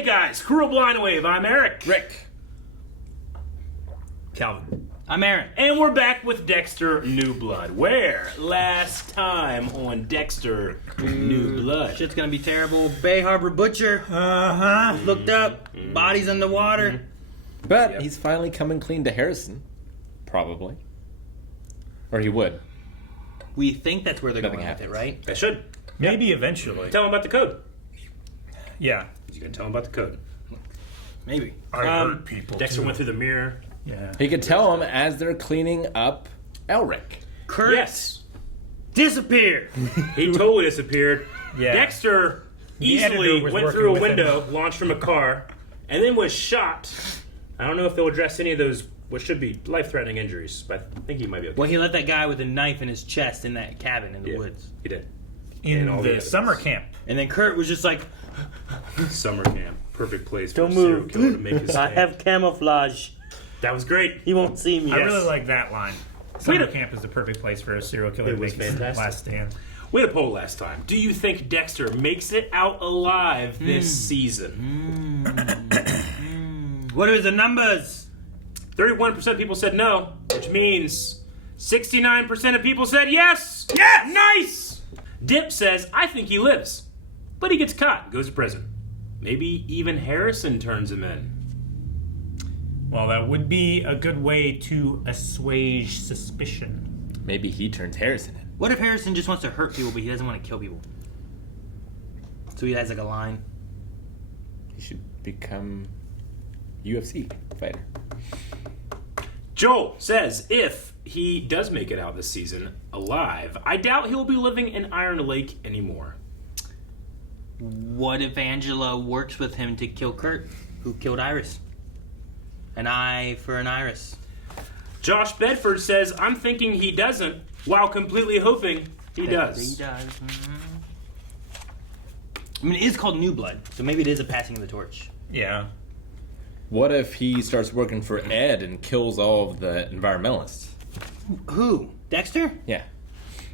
Hey guys, Cruel Blind Wave, I'm Eric. Rick. Calvin. I'm Aaron. And we're back with Dexter New Blood. Where? Last time on Dexter New Blood. Shit's gonna be terrible. Bay Harbor Butcher. Looked up. Bodies underwater. But he's finally coming clean to Harrison. Probably. Or he would. We think that's where they're Nothing going with it, happens. right? I should. Maybe eventually. Tell him about the code. Yeah. You can tell him about the code. Maybe. I hurt people. Dexter too. went through the mirror. Yeah. He could tell him as they're cleaning up Elric. Kurt Yes. disappeared. He totally disappeared. Yeah. Dexter The easily editor was went working through a with him. window, launched from a car, and then was shot. I don't know if they'll address any of those, what should be life-threatening injuries, but I think he might be okay. Well, he let that guy with a knife in his chest in that cabin in the Yeah, woods. he did. In And all the the evidence. summer camp. And then Kurt was just like, Summer camp. Perfect place for don't a serial move. killer to make his I stand. have camouflage. That was great. He won't see me. I really like that line. Summer Wait a- camp is the perfect place for a serial killer It to was make his fantastic. last stand. We had a poll last time. Do you think Dexter makes it out alive this season? What are the numbers? 31% of people said no, which means 69% of people said yes. Yes! Nice! Dip says, I think he lives. But he gets caught and goes to prison. Maybe even Harrison turns him in. Well, that would be a good way to assuage suspicion. Maybe he turns Harrison in. What if Harrison just wants to hurt people, but he doesn't want to kill people? So he has like a line. He should become UFC fighter. Joel says, if he does make it out this season alive, I doubt he'll be living in Iron Lake anymore. What if Angela works with him to kill Kurt, who killed Iris? An eye for an iris. Josh Bedford says, I'm thinking he doesn't, while completely hoping he does. He does. I mean, it is called New Blood, so maybe it is a passing of the torch. Yeah. What if he starts working for Ed and kills all of the environmentalists? Who? Dexter? Yeah.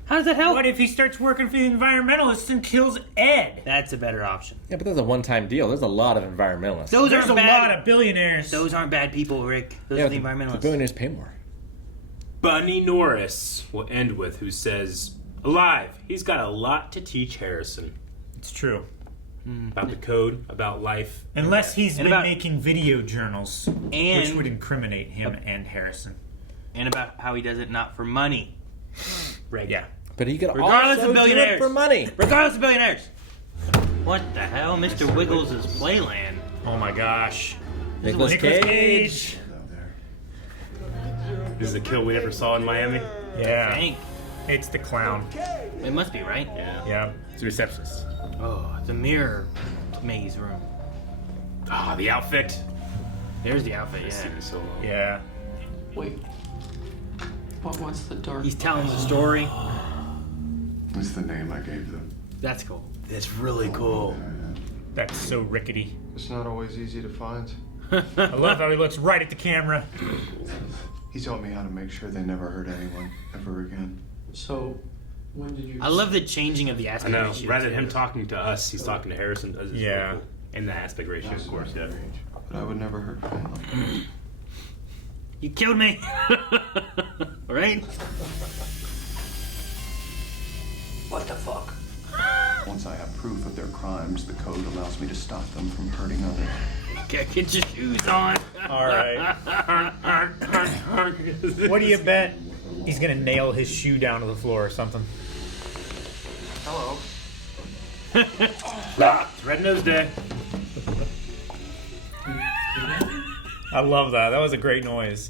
How does that help? What if he starts working for the environmentalists and kills Ed? That's a better option. Yeah, but that's a one-time deal. There's a lot of environmentalists. Those There's a aren't bad. lot of billionaires. Those aren't bad people, Rick. Those yeah, are the The environmentalists. billionaires pay more. Bunny Norris will end with, who says, alive, he's got a lot to teach Harrison. It's true. About the code, about life. Unless he's And been about- making video journals, which And- would incriminate him and Harrison. And about how he does it not for money. Right. Yeah. But he could Regardless also of billionaires. do it for money. Regardless of billionaires. What the hell? Mr. Wiggles is Playland. Oh my gosh. Nicolas Nicolas Cage. Cage. This is the kill we never saw in Miami. Yeah. Dang. It's the clown. It must be, right? Yeah. It's a receptionist. Oh, the mirror maze room. Ah, the outfit. There's the outfit, I've seen yeah. it so long. Yeah. Wait. What's the dark? He's telling the story. That's the name I gave them. That's cool. It's really cool. That's so rickety. It's not always easy to find. I love how he looks right at the camera. He taught me how to make sure they never hurt anyone ever again. So, when did you? I love the changing of the I aspect know. ratio. Rather than him talking to us, he's talking to Harrison. This is really Yeah. cool. And the aspect ratio, of course, yeah. But I would never hurt family. You killed me. Right? What the fuck? Once I have proof of their crimes, the code allows me to stop them from hurting others. Get your shoes on. All right. What do you bet? He's gonna nail his shoe down to the floor or something. Hello. It's Red Nose Day. I love that. That was a great noise.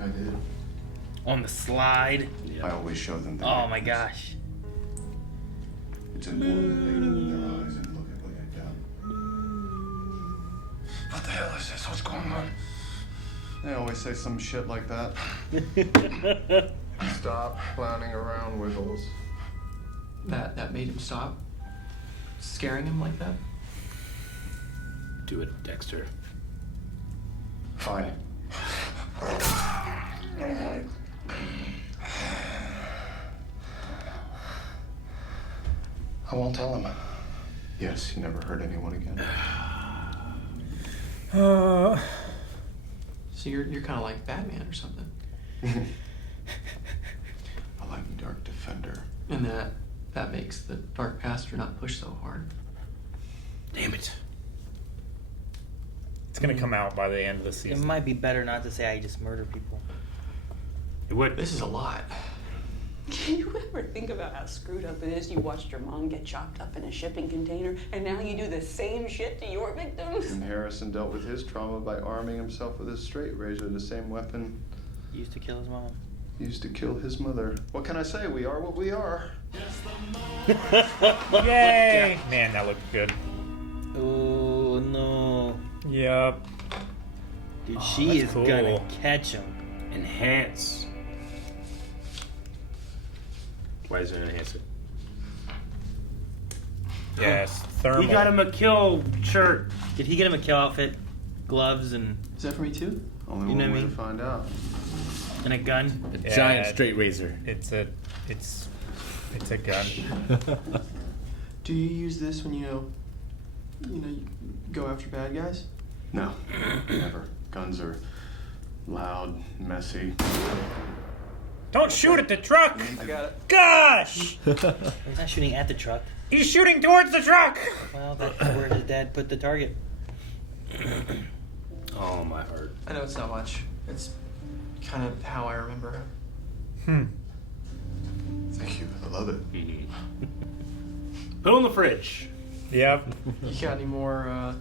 I did. On the slide. I always show them that. Oh my gosh. It's important that they open their eyes and look at what I've done. What the hell is this? What's going on? They always say some shit like that. Stop clowning around, Wiggles. That made him stop? Scaring him like that? Do it, Dexter. Fine. I won't tell him. Yes, he never hurt anyone again. So you're kind of like Batman or something. I like Dark Defender. And that makes the Dark Pastor not push so hard. Damn it. It's gonna come out by the end of the It season. might be better not to say I just murder people. It would. This is a lot. Can you ever think about how screwed up it is? You watched your mom get chopped up in a shipping container, and now you do the same shit to your victims? And Harrison dealt with his trauma by arming himself with his straight razor, the same weapon Used to kill his mom. used to kill his mother. What can I say? We are what we are. Yay! Man, that looked good. Oh no. Yep. Dude, Oh, she that's is cool. gonna catch him. Enhance. Why does it enhance it? Yes, thermal. We got him a kill shirt. Did he get him a kill outfit, gloves, and Is that for me too? Only You know one what I way mean? to find out. a gun? A Yeah. giant straight razor. It's a gun. Do you use this when you go after bad guys? No, never. Guns are loud, messy. Don't shoot at the truck! I got it. Gosh! He's not shooting at the truck. He's shooting towards the truck! Well, that's where his dad put the target. Oh, my heart. I know it's not much. It's kind of how I remember him. Thank you. I love it. Put it on the fridge. Yep. You got any more?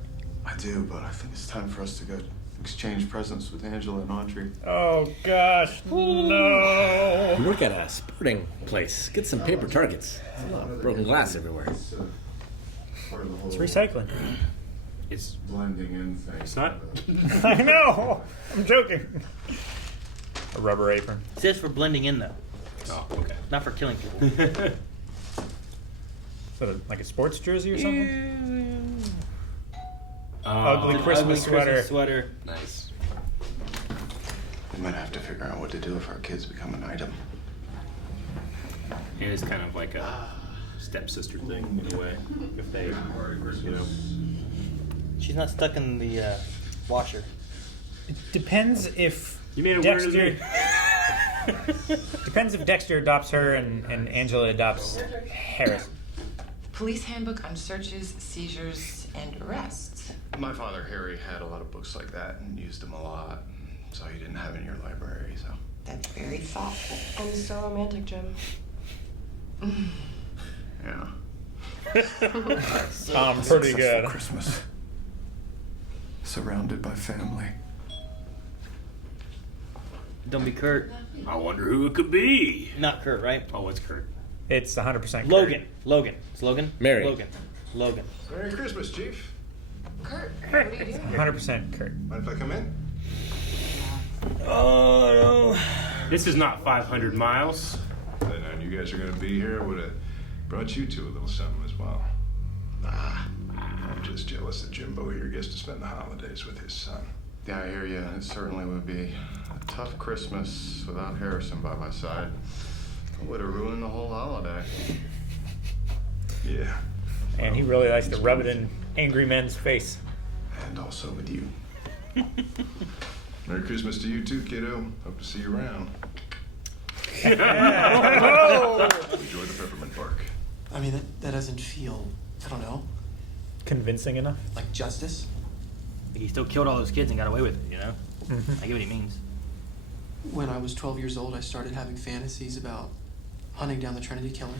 I do, but I think it's time for us to go exchange presents with Angela and Audrey. Oh gosh, no! You work at a sporting place. Get some paper targets. There's a lot of broken glass everywhere. It's part of the whole It's recycling. It's blending in thing. It's not. I know. I'm joking. A rubber apron. It says for blending in though, Oh, okay. not for killing people. Is that like a sports jersey or something? Ugly Oh, Christmas sweater. sweater. nice. We might have to figure out what to do if our kids become an item. It is kind of like a stepsister thing in a way. If they, you know. She's not stuck in the washer. It depends if You made it weird as Dexter. me. Depends if Dexter adopts her and Angela adopts Harris. Police handbook on searches, seizures, and arrests. My father, Harry, had a lot of books like that and used them a lot. So you didn't have it in your library, so. That's very thoughtful. And so romantic, Jim. Yeah. Pretty Successful good. Christmas. Surrounded by family. Don't be Kurt. I wonder who it could be. Not Kurt, right? Oh, it's Kurt. It's 100% Logan. Logan. It's Logan? Mary. Logan. Merry Christmas, Chief. Kurt, what are you doing? 100% Kurt. Mind if I come in? Oh This is not 500 miles. I know you guys are gonna be here. Would have brought you two a little something as well. I'm just jealous that Jimbo here gets to spend the holidays with his son. Yeah, I hear you. It certainly would be a tough Christmas without Harrison by my side. It would have ruined the whole holiday. Yeah. And he really likes to rub it in angry men's face. And also with you. Merry Christmas to you too, kiddo. Hope to see you around. Enjoy the peppermint bark. I mean, that doesn't feel, I don't know, Convincing enough. like justice. He still killed all those kids and got away with it, you know? I get what he means. When I was 12 years old, I started having fantasies about hunting down the Trinity Killer.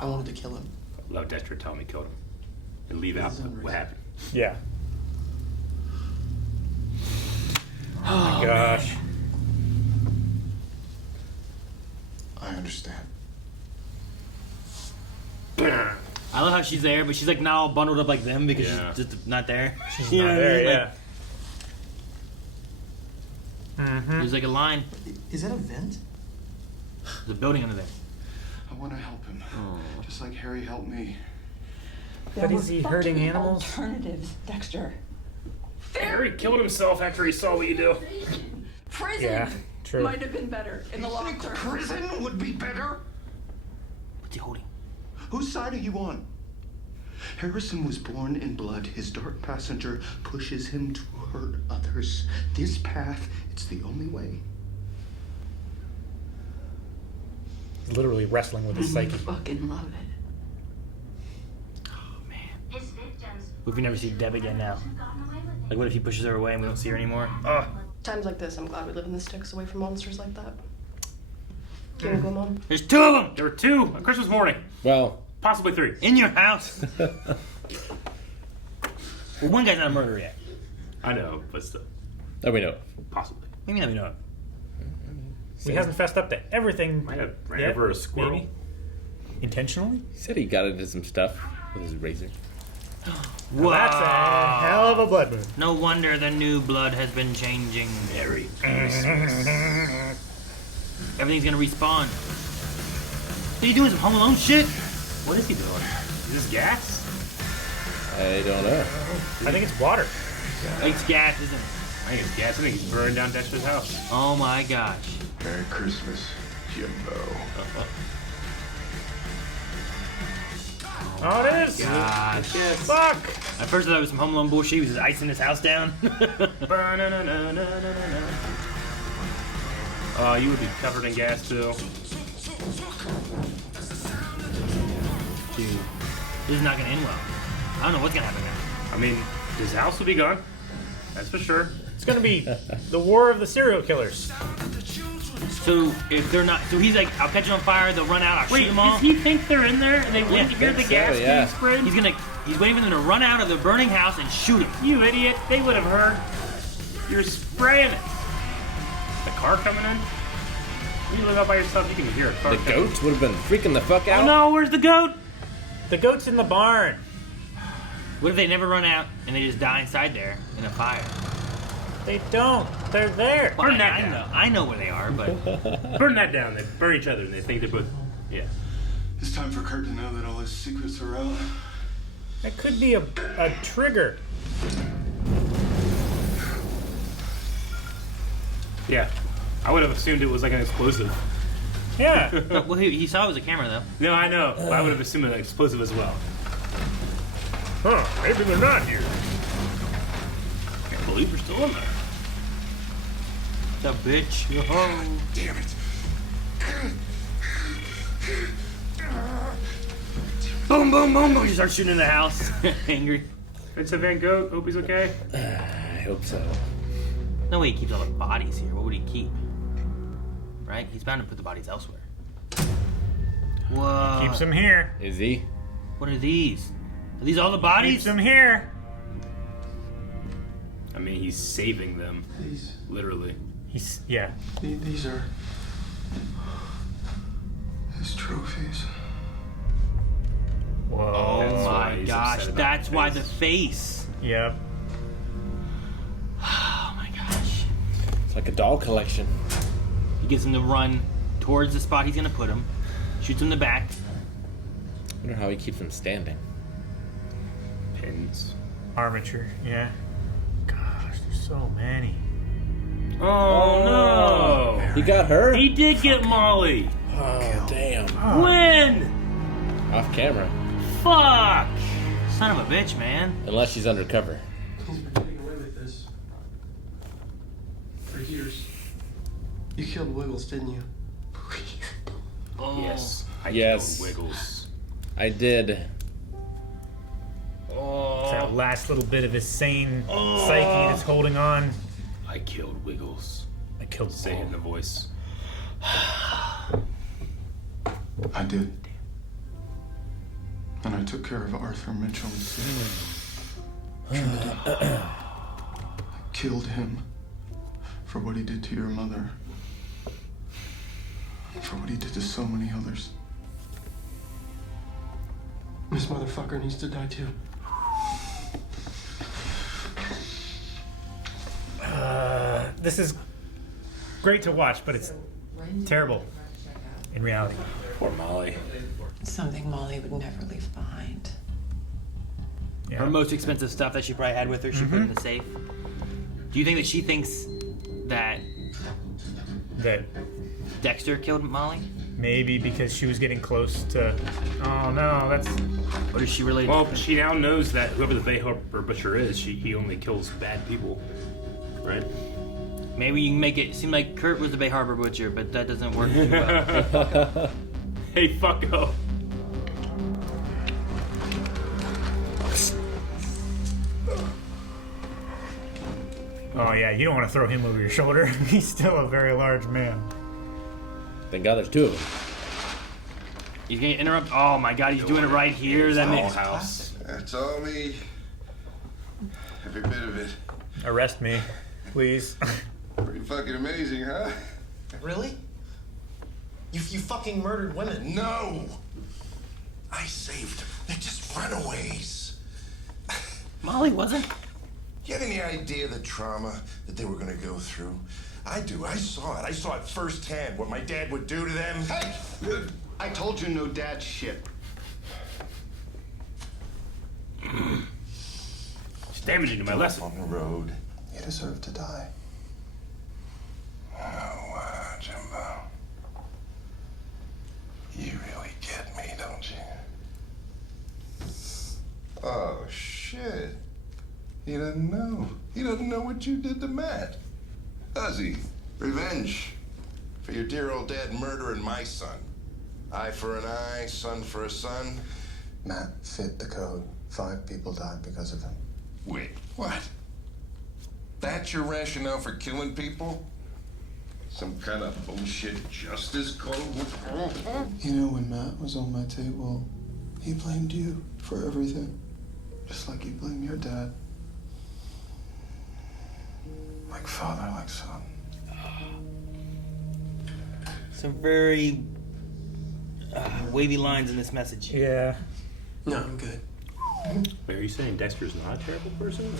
I wanted to kill him. Love Dexter telling me killed him. And leave out what happened. Yeah. Oh my gosh. I understand. I love how she's there, but she's like not all bundled up like them because Yeah. she's just not there. She's You know not what I there, mean? yeah. There's like a line. Is that a vent? There's a building under there. I want to help him. Just like Harry helped me. But is he hurting animals? Alternatives, Dexter. Harry killed himself after he saw what you do. Prison Yeah, true. might have been better in the long term. Prison would be better? What's he holding? Whose side are you on? Harrison was born in blood. His dark passenger pushes him to hurt others. This path, it's the only way. He's literally wrestling with his psyche. Fucking love it. What if we never see Deb again now? Like, what if he pushes her away and we don't see her anymore? Ugh. Times like this, I'm glad we live in the sticks away from monsters like that. Can we go, Mom? There's 2 of them! There were 2 on Christmas morning. Well, Possibly 3. In your house! Well, one guy's not a murderer yet. I know, but still. there we know. Possibly. Maybe not, we know it. He hasn't fessed up to everything. Might have ran yet, over a squirrel. maybe. Intentionally? He said he got into some stuff with his razor. Wow. That's a hell of a blood moon. No wonder the new blood has been changing. Merry Christmas. Everything's gonna respawn. Are you doing some Home Alone shit? What is he doing? Is this gas? I don't know. I think it's water. It's gas, isn't it? I think it's gas. I think he's burning down Dexter's house. Oh my gosh. Merry Christmas, Jimbo. Oh, it is. Gosh. Fuck. At first I thought it was some Home Alone bullshit. He was just icing his house down. Oh, you would be covered in gas too. Dude, this is not gonna end well. I don't know what's gonna happen now. I mean, his house will be gone. That's for sure. It's gonna be the war of the serial killers. So if they're not, so he's like, I'll catch it on fire. They'll run out. I'll shoot them all. does he think they're in there and they wouldn't Yeah, hear the so, gas yeah. being sprayed? He's waiting for them to run out of the burning house and shoot him. You idiot! They would have heard. You're spraying it. The car coming in. When you live out by yourself, you can hear a car. The coming. goats would have been freaking the fuck out. Oh no! Where's the goat? The goat's in the barn. What if they never run out and they just die inside there in a fire? They don't. They're there. Well, Burn that I down. know. I know where they are, but Burn that down. They burn each other and they think they're both. Yeah. It's time for Kurt to know that all his secrets are out. That could be a trigger. Yeah. I would have assumed it was like an explosive. Yeah. well, he saw it was a camera though. No, I know. But I would have assumed an explosive as well. Huh. Maybe they're not here. Can't believe we're still in there. The bitch. Oh. Damn it. Boom, boom, boom, boom. He starts shooting in the house. Angry. Vincent Van Gogh. Hope he's okay. I hope so. No way he keeps all the bodies here. What would he keep? Right? He's bound to put the bodies elsewhere. Whoa. Keeps them here. Is he? What are these? Are these all the bodies? Keeps them here. I mean, he's saving them. These Literally. Yeah. these are his trophies. Whoa. Oh That's why my he's gosh. upset about That's the why face. the face. Yep. Oh my gosh. It's like a doll collection. He gets him to run towards the spot he's gonna put him. Shoots him in the back. I wonder how he keeps them standing. Pins. Armature. Yeah. Gosh, there's so many. Oh, no! He got her? He did get Molly. Oh, damn. When? Off camera. Fuck! Son of a bitch, man. Unless she's undercover. He's been getting away with this for years. You killed Wiggles, didn't you? Oh. Yes. I Yes. killed Wiggles. I did. Oh. It's that last little bit of his sane psyche that's holding on. I killed Wiggles. I killed Say it in the Paul. voice. I did. And I took care of Arthur Mitchell. Trinity. I killed him for what he did to your mother. For what he did to so many others. This motherfucker needs to die too. This is great to watch, but it's terrible in reality. Poor Molly. Something Molly would never leave behind. Yeah. Her most expensive stuff that she probably had with her, she put in the safe. Do you think that she thinks that That Dexter killed Molly? Maybe because she was getting close to... Oh, no, that's... What is she related Well, to? she now knows that whoever the Bay Harbor Butcher is, he only kills bad people, right? Maybe you can make it seem like Kurt was the Bay Harbor Butcher, but that doesn't work too well. Hey, fucko. Oh, yeah, you don't want to throw him over your shoulder. He's still a very large man. Thank God there's two of them. He's gonna interrupt. Oh my God, he's doing it right here. That makes House. That's all me. Every bit of it. Arrest me, please. Pretty fucking amazing, huh? Really? You fucking murdered women. No! I saved them. They're just runaways. Molly wasn't. You have any idea the trauma that they were gonna go through? I do. I saw it. I saw it firsthand, what my dad would do to them. Hey! I told you no dad shit. It's damaging to my lesson. On the road. You deserve to die. Oh, Jimbo. You really get me, don't you? Oh, shit. He doesn't know. He doesn't know what you did to Matt. Does he? Revenge. For your dear old dad murdering my son. Eye for an eye, son for a son. Matt fit the code. 5 people died because of him. Wait, what? That's your rationale for killing people? Some kind of bullshit justice code? You know, when Matt was on my table, he blamed you for everything. Just like you blame your dad. Like father, like son. Some very wavy lines in this message. Yeah. No, I'm good. Wait, are you saying Dexter's not a terrible person?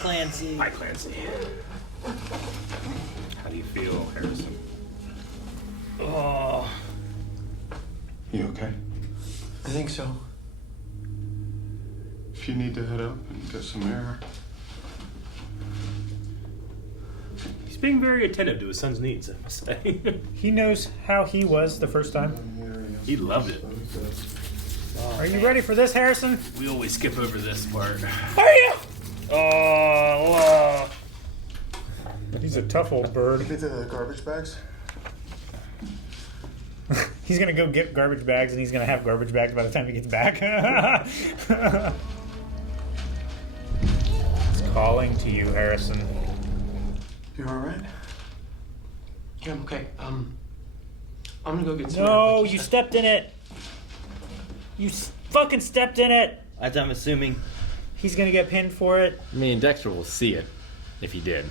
Clancy. Hi, Clancy. How do you feel, Harrison? Oh. You okay? I think so. If you need to head up and get some air. He's being very attentive to his son's needs, I must say. He knows how he was the first time. He loved it. Are you ready for this, Harrison? We always skip over this part. Are you? Oh, He's a tough old bird. Give me the garbage bags. He's gonna go get garbage bags, and he's gonna have garbage bags by the time he gets back. It's calling to you, Harrison. You all right? Yeah, I'm okay. I'm gonna go get some. No, you stepped in it. You fucking stepped in it. As I'm assuming. He's gonna get pinned for it. I mean, Dexter will see it if he did.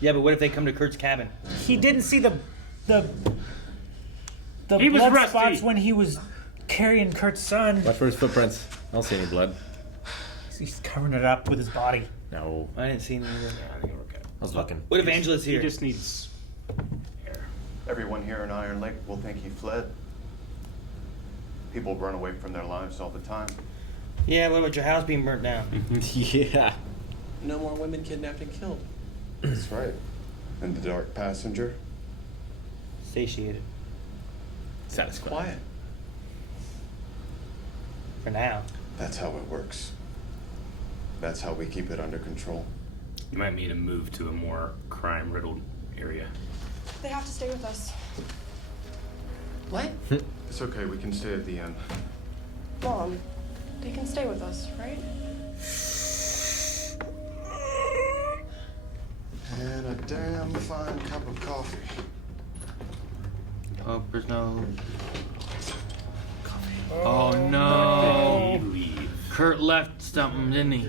Yeah, but what if they come to Kurt's cabin? He didn't see the He was blood rusty. spots when he was carrying Kurt's son. Watch for his footprints. I don't see any blood. He's covering it up with his body. No. I didn't see any of it. I was looking. What if Angela's He here? just needs air. Everyone here in Iron Lake will think he fled. People run away from their lives all the time. Yeah, what about your house being burnt down? Yeah. No more women kidnapped and killed. That's right. And the dark passenger? Satiated. Satisfied. Quiet. For now. That's how it works. That's how we keep it under control. You might need to move to a more crime-riddled area. They have to stay with us. What? It's okay, we can stay at the end. Mom, they can stay with us, right? And a damn fine cup of coffee. Oh, there's no... Oh, no. Kurt left something, didn't he?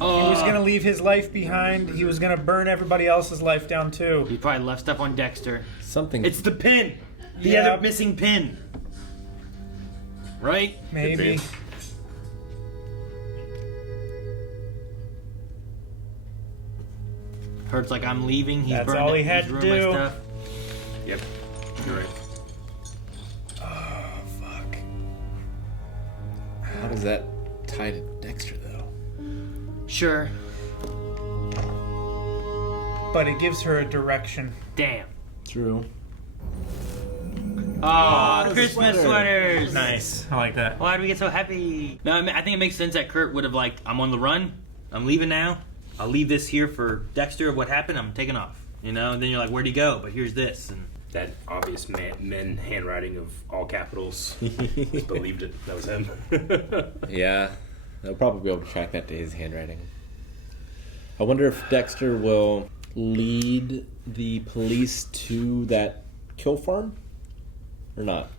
Oh. He was gonna leave his life behind. He was gonna burn everybody else's life down too. He probably left stuff on Dexter. Something. It's the pin. The Yeah. other missing pin. Right? Maybe. Kurt's like, I'm leaving. He's That's burned all it. he had He's to ruined do. my stuff. Yep, you're right. Oh, fuck. How does that tie to Dexter, though? Sure. But it gives her a direction. Damn. True. Oh, Christmas sweaters. Nice. I like that. Why do we get so happy? No, I think it makes sense that Kurt would have like, I'm on the run. I'm leaving now. I'll leave this here for Dexter. What happened? I'm taking off. You know, and then you're like, where'd he go? But here's this. And that obvious men handwriting of all capitals. Just believed it. That was him. Yeah, they'll probably be able to track that to his handwriting. I wonder if Dexter will lead the police to that kill farm or not.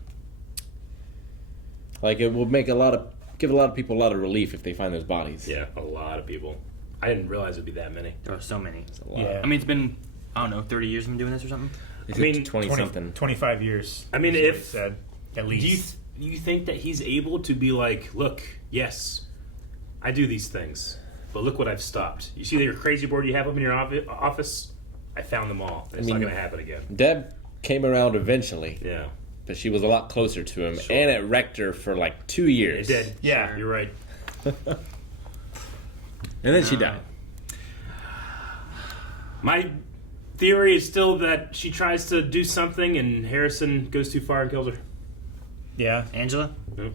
Like, it will give a lot of people a lot of relief if they find those bodies. Yeah, a lot of people. I didn't realize it'd be that many. There are so many. It's a lot. Yeah. I mean, it's been, I don't know, 30 years I've been doing this or something. I mean, mean, 20-something. 25 years. I mean, is what if it said, at least. Do you think that he's able to be like, look, yes, I do these things, but look what I've stopped. You see your crazy board you have up in your office? I found them all. It's not going to happen again. Deb came around eventually. Yeah. But she was a lot closer to him, and it wrecked her for like 2 years. It did. Yeah. Sure, you're right. And then she died. My theory is still that she tries to do something and Harrison goes too far and kills her. Yeah. Angela? Mm-hmm.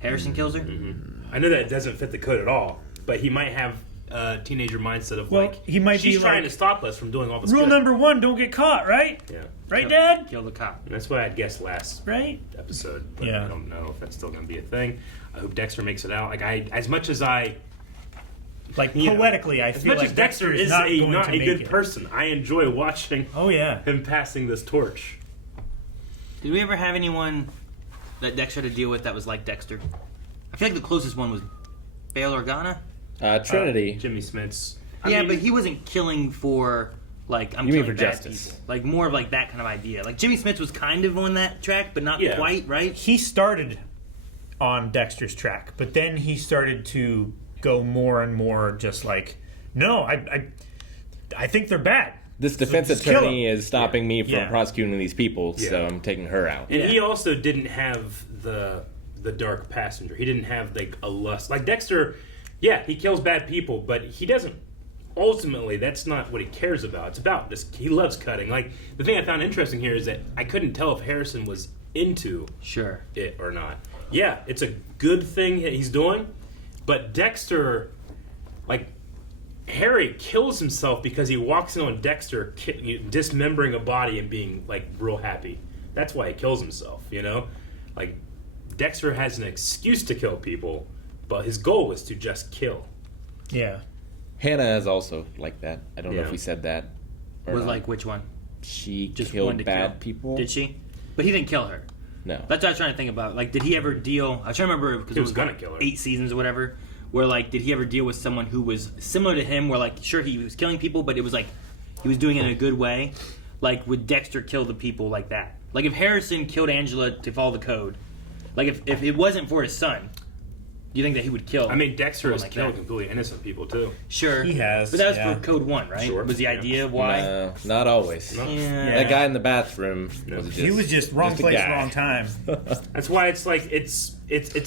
Harrison kills her? Mm-hmm. I know that doesn't fit the code at all, but he might have a teenager mindset of he might she's be trying like, to stop us from doing all this rule good. number 1, don't get caught, right? Yeah. Right, Dad? Kill the cop. And that's what I'd guessed last episode, but Yeah. I don't know if that's still going to be a thing. I hope Dexter makes it out. Like as much as I, like you know, poetically, I as feel much like as Dexter is not not to a make good it. person, I enjoy watching. Oh yeah, him passing this torch. Did we ever have anyone that Dexter had to deal with that was like Dexter? I feel like the closest one was Bail Organa. Trinity. Jimmy Smits. Yeah, but he wasn't killing for like I'm You mean killing for bad justice. people. Like more of like that kind of idea. Like Jimmy Smits was kind of on that track, but not quite, right? He started on Dexter's track, but then he started to go more and more just like, no, I think they're bad. This defense just kill attorney him. is stopping me from Yeah. prosecuting these people, so Yeah. I'm taking her out. And he also didn't have the dark passenger. He didn't have like a lust. Like Dexter, yeah, he kills bad people, but he doesn't. Ultimately, that's not what he cares about. It's about this. He loves cutting. Like the thing I found interesting here is that I couldn't tell if Harrison was into it or not. Yeah, it's a good thing that he's doing, but Dexter, like Harry, kills himself because he walks in on Dexter dismembering a body and being like real happy. That's why he kills himself. You know, like Dexter has an excuse to kill people, but his goal is to just kill. Yeah. Hannah is also like that. I don't know Yeah. if we said that. or Was not. like which one? She Just killed wanted to bad kill. people. Did she? But he didn't kill her. No. That's what I was trying to think about. Like, did he ever deal? I was trying to remember because He it was was gonna like kill her. 8 seasons or whatever. Where like, did he ever deal with someone who was similar to him? Where like, sure he was killing people, but it was like he was doing it in a good way. Like, would Dexter kill the people like that? Like, if Harrison killed Angela to follow the code, like if it wasn't for his son, do you think that he would kill? I mean, Dexter someone has like killed that? completely innocent people too. Sure, He has, but that was yeah. for Code 1, right? Sure. Was the Yeah. idea of why? No, not always. No. Yeah. That guy in the bathroom was just... He was just wrong a place, guy. wrong time. That's why it's like it's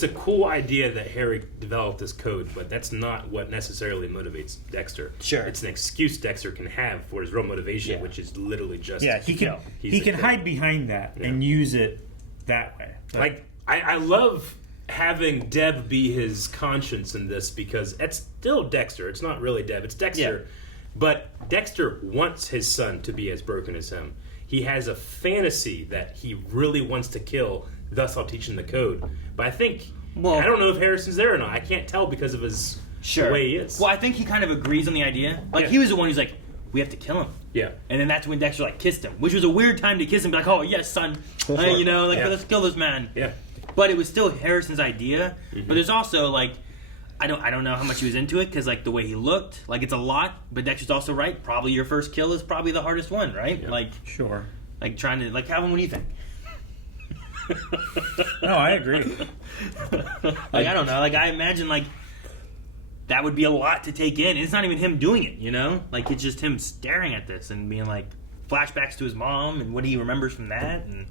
a cool idea that Harry developed this code, but that's not what necessarily motivates Dexter. Sure. It's an excuse Dexter can have for his real motivation, which is literally just Yeah, he can He's he a can killer. hide behind that and use it that way. But Like I love having Deb be his conscience in this because it's still Dexter. It's not really Deb. It's Dexter. Yeah. But Dexter wants his son to be as broken as him. He has a fantasy that he really wants to kill. Thus, I'll teach him the code. But I think I don't know if Harrison's there or not. I can't tell because of his the way he is. Well, I think he kind of agrees on the idea. Like, he was the one who's like, we have to kill him. Yeah. And then that's when Dexter, like, kissed him, which was a weird time to kiss him. Be like, oh, yes, son. You know, like, Yeah. let's kill this man. Yeah. But it was still Harrison's idea. Mm-hmm. But there's also, like, I don't know how much he was into it, because, like, the way he looked, like, it's a lot. But Dexter's also right. Probably your first kill is probably the hardest one, right? Yeah. Like, sure. like, trying to, like, Calvin, what do you think? No, I agree. Like, I don't know. Like, I imagine, like, that would be a lot to take in. It's not even him doing it, you know? Like, it's just him staring at this and being, like, flashbacks to his mom and what he remembers from that. And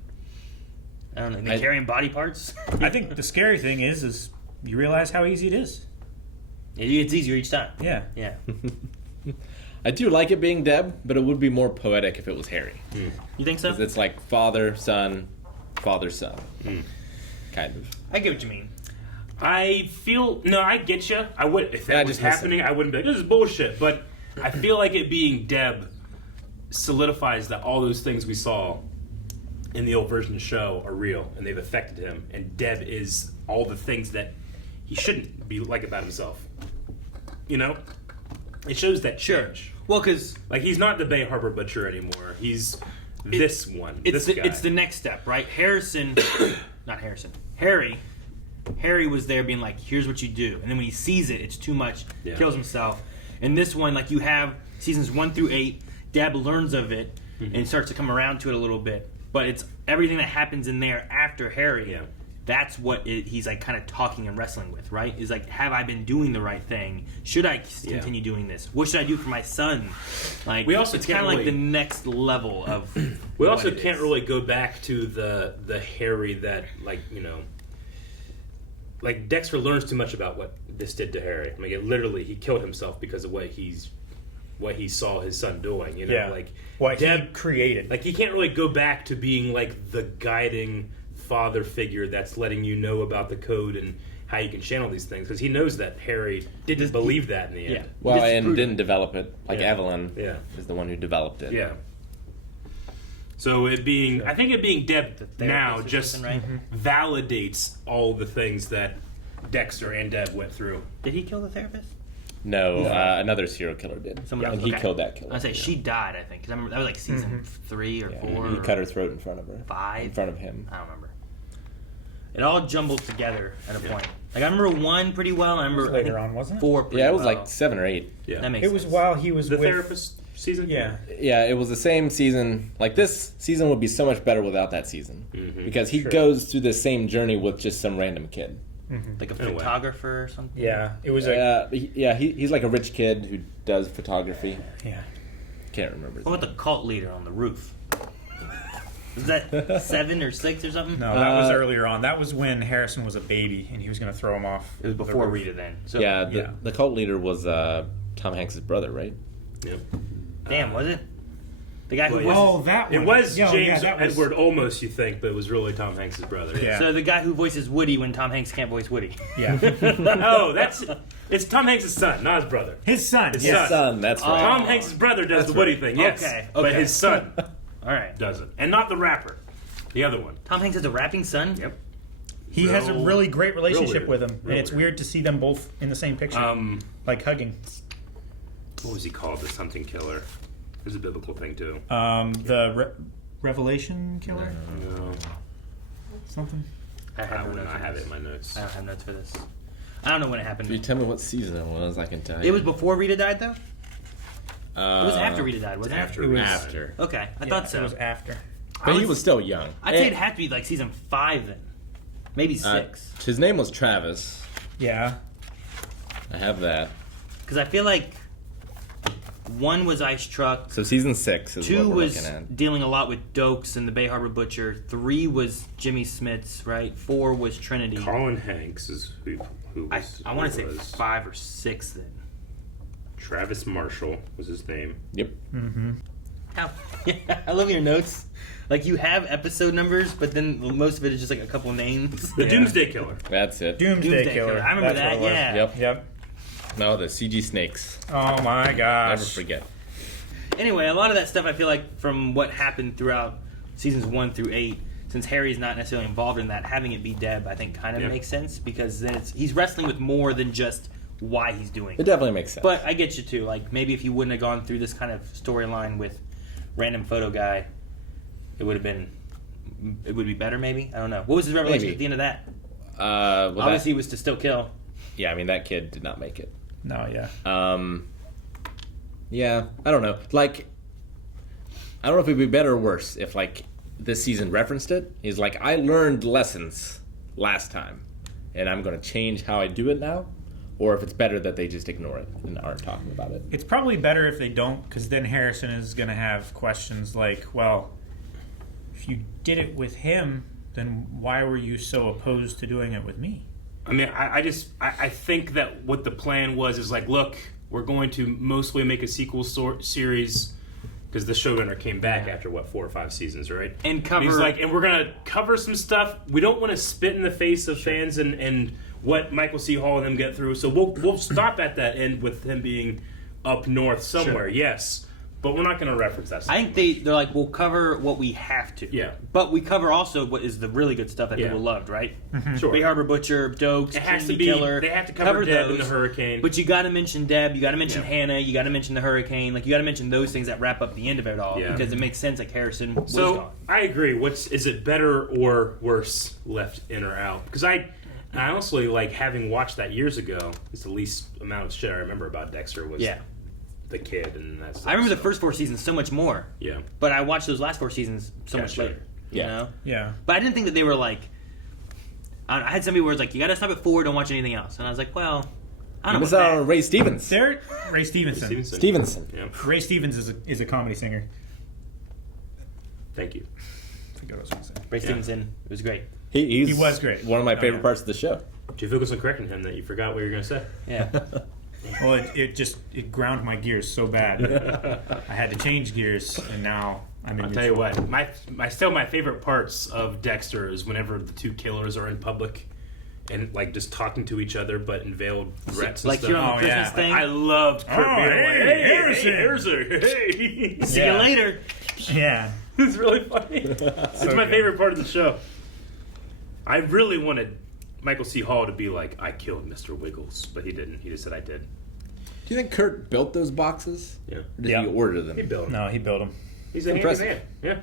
I don't know. And then carrying body parts. I think the scary thing is you realize how easy it is. It's easier each time. Yeah. Yeah. I do like it being Deb, but it would be more poetic if it was Harry. You think so? 'Cause it's like father, son, father, son. Kind of. I get what you mean. I get you. I would if that was just miss happening. I wouldn't be like, this is bullshit. But I feel like it being Deb solidifies that all those things we saw in the old version of the show are real and they've affected him. And Deb is all the things that he shouldn't be like about himself. You know, it shows that change. Well, because like he's not the Bay Harbor Butcher anymore. He's this one. It's this guy. it's the next step, right? Harry was there being like, here's what you do. And then when he sees it, it's too much, kills himself. And this one, like you have seasons 1 through 8, Deb learns of it and starts to come around to it a little bit. But it's everything that happens in there after Harry. Yeah. That's what he's like kind of talking and wrestling with, right? Is like, have I been doing the right thing? Should I continue doing this? What should I do for my son? Like, we also it's kind of like the next level of. We also can't really go back to the Harry that, like, you know, like Dexter learns too much about what this did to Harry. I mean, he killed himself because of what he saw his son doing. You know, like what Deb he created. Like he can't really go back to being like the guiding father figure that's letting you know about the code and how you can channel these things, because he knows that Harry didn't believe that in the end. Well, and didn't develop it. Like Evelyn is the one who developed it. Yeah. So I think it being Deb now just validates all the things that Dexter and Deb went through. Did he kill the therapist? No, another serial killer did. Someone else? And he killed that killer. I say she died, I think. Because I remember that was like season 3 or 4. He cut her throat in front of her. 5? In front of him. I don't remember. It all jumbled together at a point. Like I remember 1 pretty well. I remember later on, wasn't it? 4 pretty well. It was well. like 7 or 8. Yeah, that makes it sense. was while he was the with therapist season. Yeah, it was the same season. Like this season would be so much better without that season because he goes through the same journey with just some random kid. Like a photographer or something. Yeah, it was he's like a rich kid who does photography. Yeah, can't remember. What about the cult leader on the roof? Was that 7 or 6 or something? No, that was earlier on. That was when Harrison was a baby and he was going to throw him off. It was before Rita then. So, the cult leader was Tom Hanks' brother, right? Yep. Damn, was it? The guy who that one. It was James that was... Edward Olmos, you think, but it was really Tom Hanks' brother. Yeah. So the guy who voices Woody when Tom Hanks can't voice Woody. Yeah. It's Tom Hanks' son, not his brother. His son. His son, that's right. Tom Hanks' brother does the Woody thing, yes. Okay. But his son all right, does it. And not the rapper. The other one. Tom Hanks has a rapping son? Yep. He has a really great relationship with him. Real And it's weird to see them both in the same picture. Like hugging. What was he called? The something killer. There's a biblical thing too. The Revelation Killer? No. Something? I have it in my notes. I don't have notes for this. I don't know when it happened. If you tell me what season it was, I can tell you. It was before Rita died, though? It was after Rita died, wasn't it? After. Okay, I thought so. It was after. But he was still young. I'd say it had to be like season 5 then. Maybe 6. His name was Travis. Yeah. I have that. Because I feel like 1 was Ice Truck. So season 6 is 2 what we're was looking at. dealing a lot with Dokes and the Bay Harbor Butcher. 3 was Jimmy Smits, right? 4 was Trinity. Colin Hanks is who was. I want to say 5 or 6 then. Travis Marshall was his name. Yep. Mm-hmm. I love your notes. Like you have episode numbers, but then most of it is just like a couple names. The Doomsday Killer. That's it. Doomsday Killer. I remember that. Yeah. Yep. No, the CG snakes. Oh my gosh. Never forget. Anyway, a lot of that stuff I feel like from what happened throughout seasons 1 through 8, since Harry's not necessarily involved in that, having it be Deb I think kind of makes sense, because then he's wrestling with more than just why he's doing it. It definitely makes sense. But I get you too. Like maybe if he wouldn't have gone through this kind of storyline with random photo guy, it would be better maybe. I don't know. What was his revelation at the end of that? Obviously he was to still kill. Yeah, I mean that kid did not make it. No, yeah. Yeah, I don't know. Like, I don't know if it'd be better or worse if, like, this season referenced it. He's like, I learned lessons last time, and I'm going to change how I do it now. Or if it's better that they just ignore it and aren't talking about it. It's probably better if they don't, because then Harrison is going to have questions like, well, if you did it with him, then why were you so opposed to doing it with me? I mean, I think that what the plan was is like, look, we're going to mostly make a sequel series because the showrunner came back after 4 or 5 seasons, right? And cover. He's like, and we're gonna cover some stuff. We don't want to spit in the face of fans and what Michael C. Hall and them get through. So we'll stop at that end with him being up north somewhere. Yes. But we're not going to reference that stuff. I think they're like, we'll cover what we have to. Yeah. But we cover also what is the really good stuff that people loved, right? Mm-hmm. Sure. Bay Harbor Butcher, Dokes, it has to Trinity be, Killer. They have to cover Deb and the Hurricane. But you got to mention Deb, you got to mention Hannah, you got to mention the Hurricane. Like, you got to mention those things that wrap up the end of it all. Yeah. Because it makes sense, like Harrison was so, gone. I agree. Is it better or worse left in or out? Because I honestly, like, having watched that years ago, it's the least amount of shit I remember about Dexter was the kid and that stuff. I remember the first 4 seasons so much more. Yeah. But I watched those last 4 seasons so much later. You know? Yeah. But I didn't think that they were like... I had somebody where it's like, you gotta stop at 4, don't watch anything else. And I was like, well, I don't know. Miss out on Ray Stevens. Ray Stevenson. Stevenson. Yeah. Ray Stevens is a comedy singer. Thank you. I forgot what I was going to say. Ray Stevenson. It was great. He was great. One of my favorite parts of the show. Did you focus on correcting him that you forgot what you were going to say? Yeah. Well, it ground my gears so bad. I had to change gears, and now I'm in. I'll tell you what, my favorite parts of Dexter is whenever the 2 killers are in public and like just talking to each other, but in veiled threats. Like and you're stuff. on the Christmas thing. Like, I loved Kurt being like, hey, Harrison, hey. See you later. Yeah, it's really funny. It's my favorite part of the show. I really wanted Michael C. Hall to be like, I killed Mr. Wiggles, but he didn't. He just said I did. Do you think Kurt built those boxes? Yeah. Or did he order them? He built them. No, he built them. He's a handy man. Yeah.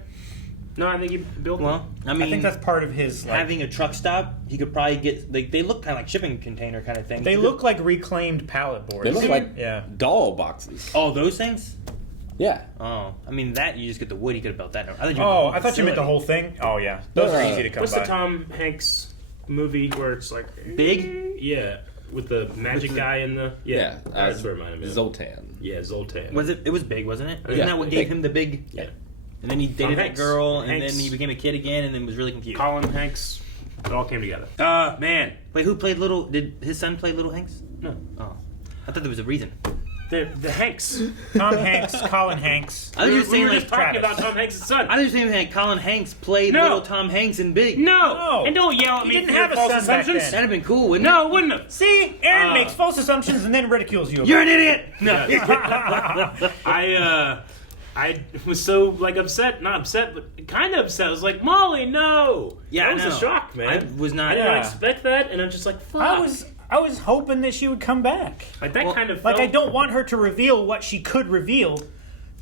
No, I think he built them. Well, I mean, I think that's part of his having a truck stop. He could probably get. They look kind of like shipping container kind of thing. They look like reclaimed pallet boards. They look like doll boxes. Oh, those things. Yeah. Oh, I mean that you just get the wood. He could have built that. I thought you meant the whole thing. Oh yeah, those are easy to come What's by. the Tom Hanks movie where it's like Big? Yeah, with the magic guy in the that's what it reminded me of. Zoltan. Yeah, Zoltan. Was it? It was big, wasn't it? Yeah. Isn't that what gave him the big? Yeah. And then he dated that Hanks. girl, and Hanks. then he became a kid again, and then was really confused. Colin Hanks. It all came together. Man. Wait, who played Little? Did his son play Little Hanks? No. Oh, I thought there was a reason. The Hanks. Tom Hanks, Colin Hanks. I was just saying we were like just talking about Tom Hanks' son. I was just saying like Colin Hanks played No. Little Tom Hanks in Big. No. And don't yell at He me didn't for your have a false son back assumptions. then. That'd have been cool, wouldn't No, it? it wouldn't have. See, Aaron makes false assumptions and then ridicules you. You're an idiot. No. I was so like upset, not upset, but kind of upset. I was like, Molly, no. Yeah, that I was know. a shock, man. I was not. I did not expect that, and I'm just like, fuck. I was hoping that she would come back. Like that kind of Like felt, I don't want her to reveal what she could reveal,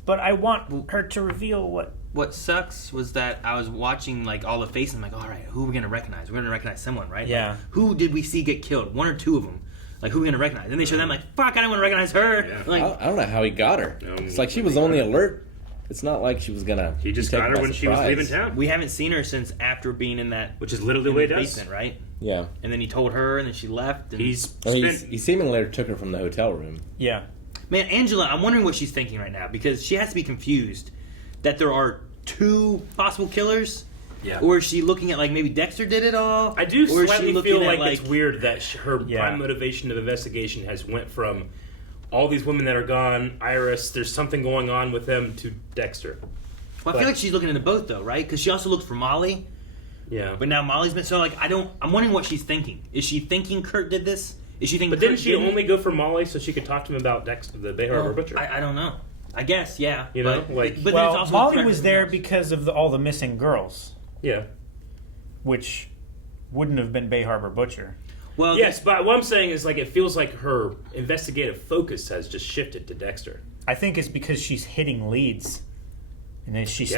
but I want her to reveal what. What sucks was that I was watching like all the faces. I'm like, all right, who are we gonna recognize? We're gonna recognize someone, right? Yeah. Like, who did we see get killed? 1 or 2 of them. Like, who are we gonna recognize? And they show them like, fuck, I don't want to recognize her. Yeah. Like, I don't know how he got her. It's like she was on the alert. It's not like she was gonna. He just be got taken her by when she was surprise. leaving town. we haven't seen her since after being in that, Which is literally the in way the it does. basement, right? Yeah. And then he told her, and then she left. And He seemingly took her from the hotel room. Yeah. Man, Angela, I'm wondering what she's thinking right now because she has to be confused that there are 2 possible killers. Yeah. Or is she looking at like maybe Dexter did it all? I do or is she slightly looking feel at, like it's weird that her Yeah. prime motivation of investigation has went from all these women that are gone, Iris, there's something going on with them, to Dexter. Well, I feel like she's looking into both though, right? Because she also looked for Molly. Yeah. But now Molly's been so like I'm wondering what she's thinking. Is she thinking Kurt did this? Is she thinking? But didn't Kurt she didn't? only go for Molly so she could talk to him about Dexter, the Bay Harbor Butcher? I don't know. I guess yeah. You know, like- but then Well, it's also Molly threat was from there else. because of all the missing girls, Yeah. which wouldn't have been Bay Harbor Butcher. Well, Yes, but what I'm saying is, like, it feels like her investigative focus has just shifted to Dexter. I think it's because she's hitting leads, and then she's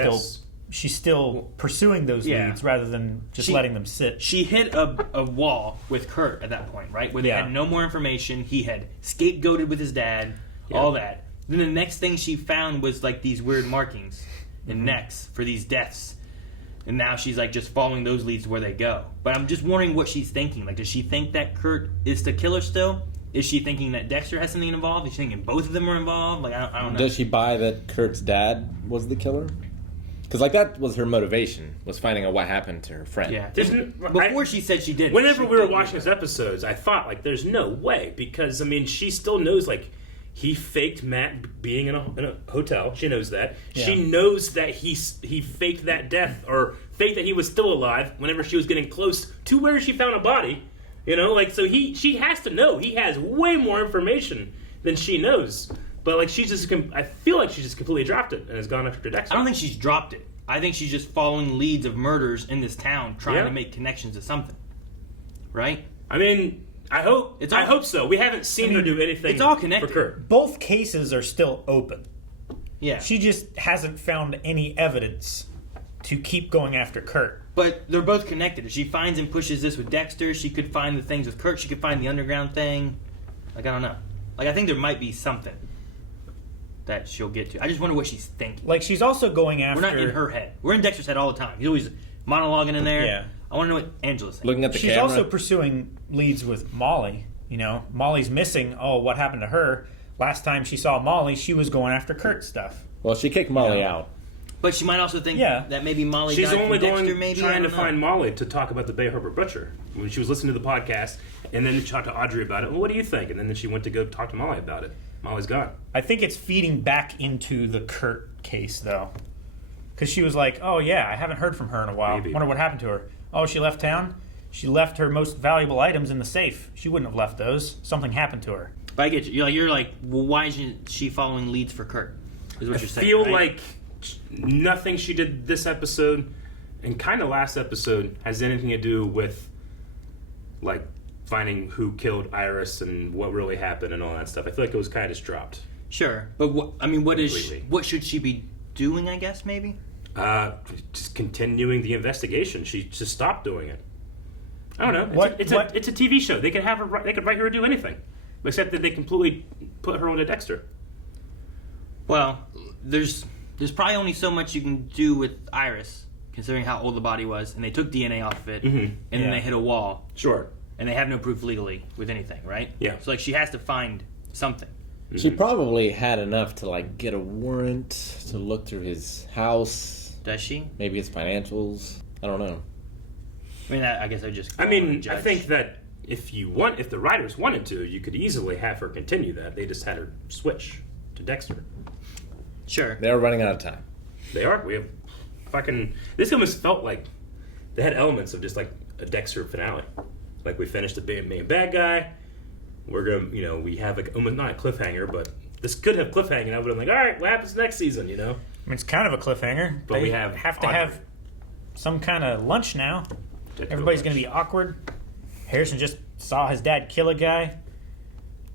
still pursuing those Yeah. leads rather than just She- letting them sit. She hit a wall with Kurt at that point, right? Where they Yeah. had no more information. He had scapegoated with his dad, all that. Then the next thing she found was like these weird markings and necks for these deaths. And now she's like just following those leads where they go. But I'm just wondering what she's thinking. Like, does she think that Kurt is the killer still? Is she thinking that Dexter has something involved? Is she thinking both of them are involved? Like, I don't know. Does she buy that Kurt's dad was the killer? Because like that was her motivation, was finding out what happened to her friend. Yeah. Before she said she did. Whenever we were watching those episodes, I thought, like, there's no way. Because, I mean, she still knows, like, he faked Matt being in a hotel. She knows that. Yeah. She knows that he faked that death, or faked that he was still alive whenever she was getting close to where she found a body. You know, like, so she has to know. He has way more information than she knows. But, like, I feel like she just completely dropped it and has gone after Dexter. I don't think she's dropped it. I think she's just following leads of murders in this town, trying to make connections to something. Right? I mean, I hope so. We haven't seen her do anything. It's all connected. For Kurt. Both cases are still open. Yeah. She just hasn't found any evidence to keep going after Kurt. But they're both connected. If she finds and pushes this with Dexter, she could find the things with Kurt. She could find the underground thing. Like, I don't know. Like, I think there might be something that she'll get to. I just wonder what she's thinking. Like, she's also going after... We're not in her head. We're in Dexter's head all the time. He's always monologuing in there. Yeah. I want to know what Angela's saying. Looking at the She's camera. also pursuing leads with Molly. You know, Molly's missing. Oh, what happened to her? Last time she saw Molly, she was going after Kurt's stuff. Well, she kicked Molly out. But she might also think that maybe Molly She's died only from going Dexter, trying to find Molly to talk about the Bay Harbor Butcher. When she was listening to the podcast, and then she talked to Audrey about it. Well, what do you think? And then she went to go talk to Molly about it. Molly's gone. I think it's feeding back into the Kurt case, though. Because she was like, oh, yeah, I haven't heard from her in a while. Maybe. Wonder what happened to her. Oh, she left town? She left her most valuable items in the safe. She wouldn't have left those. Something happened to her. But I get you. You're like, well, why isn't she following leads for Kurt? Is what I you're saying. feel right? like nothing she did this episode and kind of last episode has anything to do with, like, finding who killed Iris and what really happened and all that stuff. I feel like it was kind of just dropped. Sure, but what should she be doing? I guess maybe. Just continuing the investigation. She just stopped doing it. I don't know. It's a TV show. They could have her. They could write her to do anything, except that they completely put her onto Dexter. Well, there's probably only so much you can do with Iris, considering how old the body was, and they took DNA off of it, and then they hit a wall. Sure. And they have no proof legally with anything, right? Yeah. So like she has to find something. She probably had enough to like get a warrant to look through his house. Does she? Maybe his financials. I don't know. I mean, I guess I just. I think that if the writers wanted to, you could easily have her continue that. They just had her switch to Dexter. Sure. They're running out of time. They are. We have fucking. This almost felt like they had elements of just like a Dexter finale. Like we finished the main bad guy. We're gonna, we have like almost not a cliffhanger, but this could have cliffhanger. I would have been like, all right, what happens next season? I mean, it's kind of a cliffhanger. But we have to have some kind of lunch now. Everybody's going to be awkward. Harrison just saw his dad kill a guy.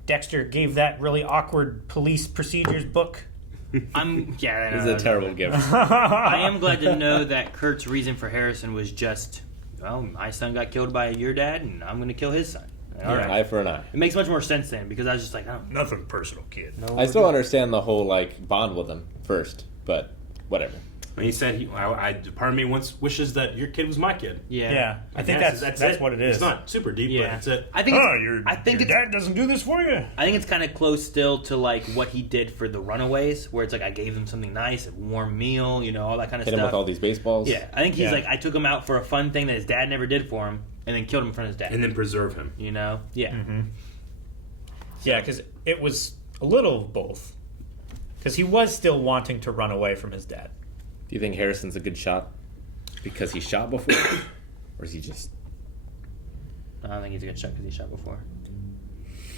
Dexter gave that really awkward police procedures book. This is a terrible gift. I am glad to know that Kurt's reason for Harrison was just, well, my son got killed by your dad, and I'm going to kill his son. All right. Eye for an eye. It makes much more sense then, because I was just like, oh, nothing personal, kid. I still understand the whole like bond with him first, but whatever. And he said, part of me wishes that your kid was my kid. Yeah. I think that's what it is. It's not super deep, but it's it. I think your dad doesn't do this for you. I think it's kind of close still to like what he did for the Runaways, where it's like I gave them something nice, a warm meal, all that kind of Hit stuff. him with all these baseballs. Yeah, I think he's like, I took him out for a fun thing that his dad never did for him, and then killed him in front of his dad. And then preserve him. Yeah. Mm-hmm. Yeah, because it was a little of both. Because he was still wanting to run away from his dad. Do you think Harrison's a good shot because he shot before? Or is he just... I don't think he's a good shot because he shot before.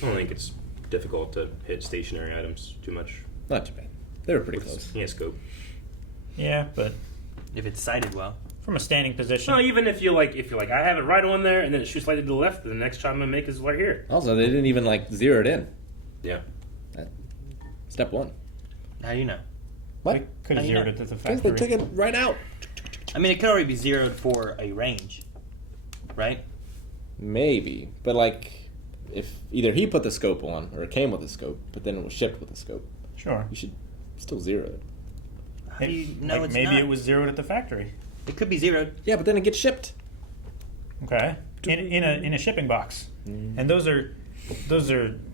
I don't think it's difficult to hit stationary items too much. Not too bad. They were pretty close. Yeah, scope. Yeah, but... if it's sighted well. From a standing position. No, even if you're like, I have it right on there, and then it shoots slightly to the left, the next shot I'm going to make is right here. Also, they didn't even zero it in. Yeah. Step one. How do you know? What? We could have zeroed it at the factory. They took it right out. I mean, it could already be zeroed for a range, right? Maybe. But, if either he put the scope on, or it came with a scope, but then it was shipped with a scope. Sure. You should still zero it. How do you know it's maybe not? it was zeroed at the factory. It could be zeroed. Yeah, but then it gets shipped. Okay. In a shipping box. And those are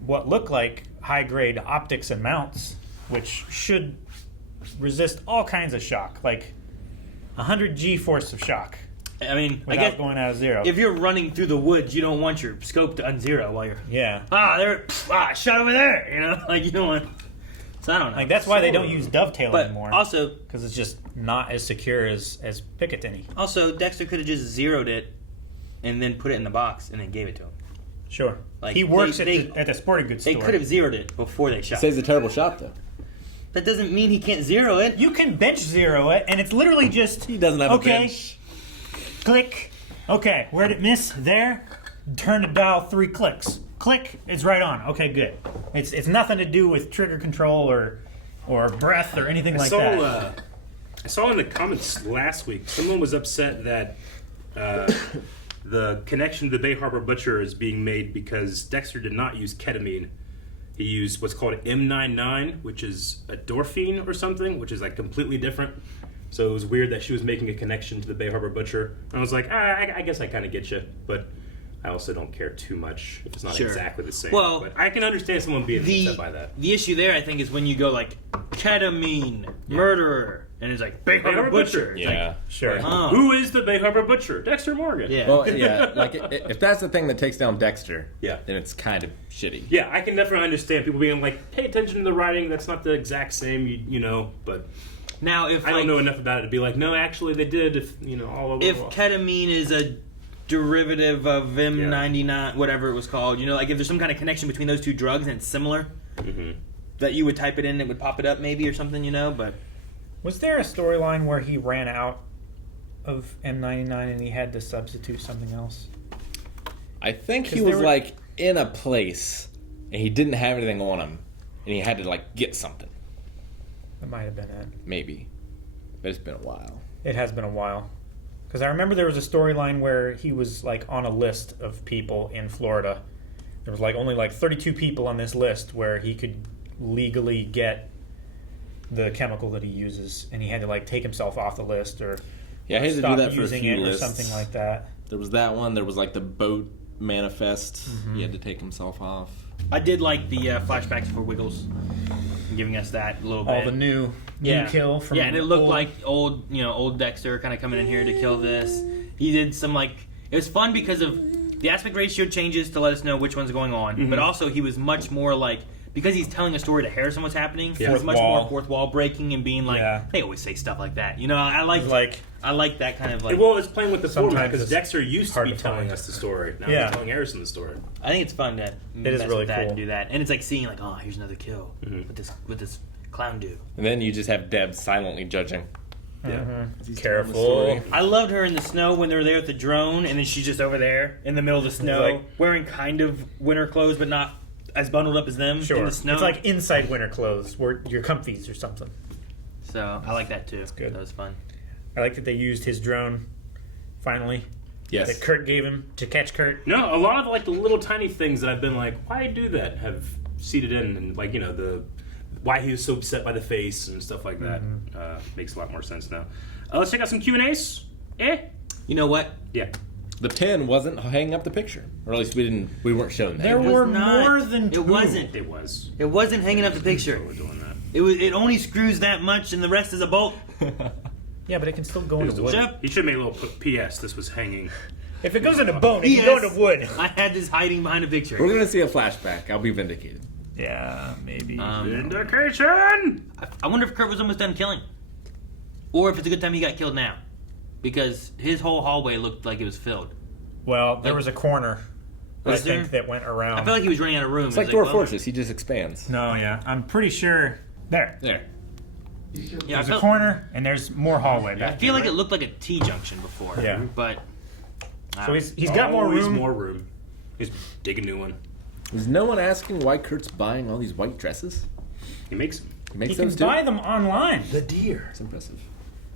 what look like high-grade optics and mounts, which should resist all kinds of shock, like 100 G force of shock. I mean, I without guess going out of zero. if you're running through the woods, you don't want your scope to unzero while you're shot over there. You know, like you don't want. So I don't know. Like that's why they don't use dovetail But anymore. also, because it's just not as secure as Picatinny. Also, Dexter could have just zeroed it and then put it in the box and then gave it to him. Sure. Like He works at the sporting goods store. They could have zeroed it before they shot. Saves a terrible shot though. That doesn't mean he can't zero it. You can bench zero it, and it's literally just He doesn't have a bench. Click. Okay, where'd it miss? There. Turn the dial 3 clicks. Click. It's right on. Okay, good. It's nothing to do with trigger control or breath or anything like that. I saw in the comments last week someone was upset that the connection to the Bay Harbor Butcher is being made because Dexter did not use ketamine. He used what's called M99, which is a dorphine or something, which is like completely different. So it was weird that she was making a connection to the Bay Harbor Butcher. And I was like, I guess I kind of get you, but I also don't care too much if it's not exactly the same. Well, but I can understand someone being upset by that. The issue there, I think, is when you go like ketamine, murderer, and it's like Bay Harbor Butcher. It's Yeah, like, sure. Who is the Bay Harbor Butcher? Dexter Morgan. Yeah. Well, yeah, like if that's the thing that takes down Dexter, then it's kind of shitty. Yeah, I can definitely understand people being like, pay attention to the writing. That's not the exact same, you know. But now, if I don't know enough about it to be like, no, actually they did. If all over. If ketamine is a derivative of M99, whatever it was called, like if there's some kind of connection between those two drugs and it's similar, that you would type it in, and it would pop it up maybe or something, But Was there a storyline where he ran out of M99 and he had to substitute something else? I think he was like in a place and he didn't have anything on him and he had to like get something. That might have been it. Maybe. But it's been a while. It has been a while. Because I remember there was a storyline where he was like on a list of people in Florida. There was like only like 32 people on this list where he could legally get the chemical that he uses, and he had to like take himself off the list or I had to stop do that for a using few it lists. or something like that. There was that one. There was like the boat manifest. He had to take himself off. I did like the flashbacks for Wiggles, giving us that a little bit. All the new kill from and it looked like old Dexter kind of coming in here to kill this. He did some it was fun because of the aspect ratio changes to let us know which one's going on, but also he was much more because he's telling a story to Harrison what's happening. He was much more fourth wall breaking and being they always say stuff like that. I like that kind of Well, it's playing with the format because Dexter used to be telling us the story. Now he's telling Harrison the story. I think it's fun to mess really with that cool. and do that, and it's like seeing here's another kill with this clown dude. And then you just have Deb silently judging. Yeah. Careful. I loved her in the snow when they were there with the drone, and then she's just over there in the middle of the snow, wearing kind of winter clothes, but not as bundled up as them in the snow. It's like inside winter clothes, where your comfies or something. So I like that too. It's good. That was fun. I like that they used his drone, finally. Yes. That Kurt gave him to catch Kurt. No, a lot of the little tiny things that I've been like, why do that, have seeded in, and the why he was so upset by the face and stuff like that makes a lot more sense now. Let's check out some Q&As. You know what? Yeah. The pen wasn't hanging up the picture, or at least we weren't showing that. There were more than two. It wasn't. It was. It wasn't hanging up the picture. We're doing that. It only screws that much, and the rest is a bolt. Yeah, but it can still go into wood. He should make a little PS. This was hanging. If it goes into bone, it can go into wood. I had this hiding behind a picture. We're gonna see a flashback. I'll be vindicated. Yeah, maybe. Vindication! I wonder if Kurt was almost done killing. Or if it's a good time he got killed now. Because his whole hallway looked like it was filled. Well, there was a corner, I think, there? that went around. I felt like he was running out of room. It's like Dwarf Fortress. He just expands. No, yeah. I'm pretty sure. There. Yeah, There's a corner, and there's more hallway I back feel there, like it looked like a T-junction before. Yeah. But... So he's got more room. More room. He's dig a new one. Is no one asking why Kurt's buying all these white dresses? He makes them. He makes He can those too? buy them online. The deer. It's impressive.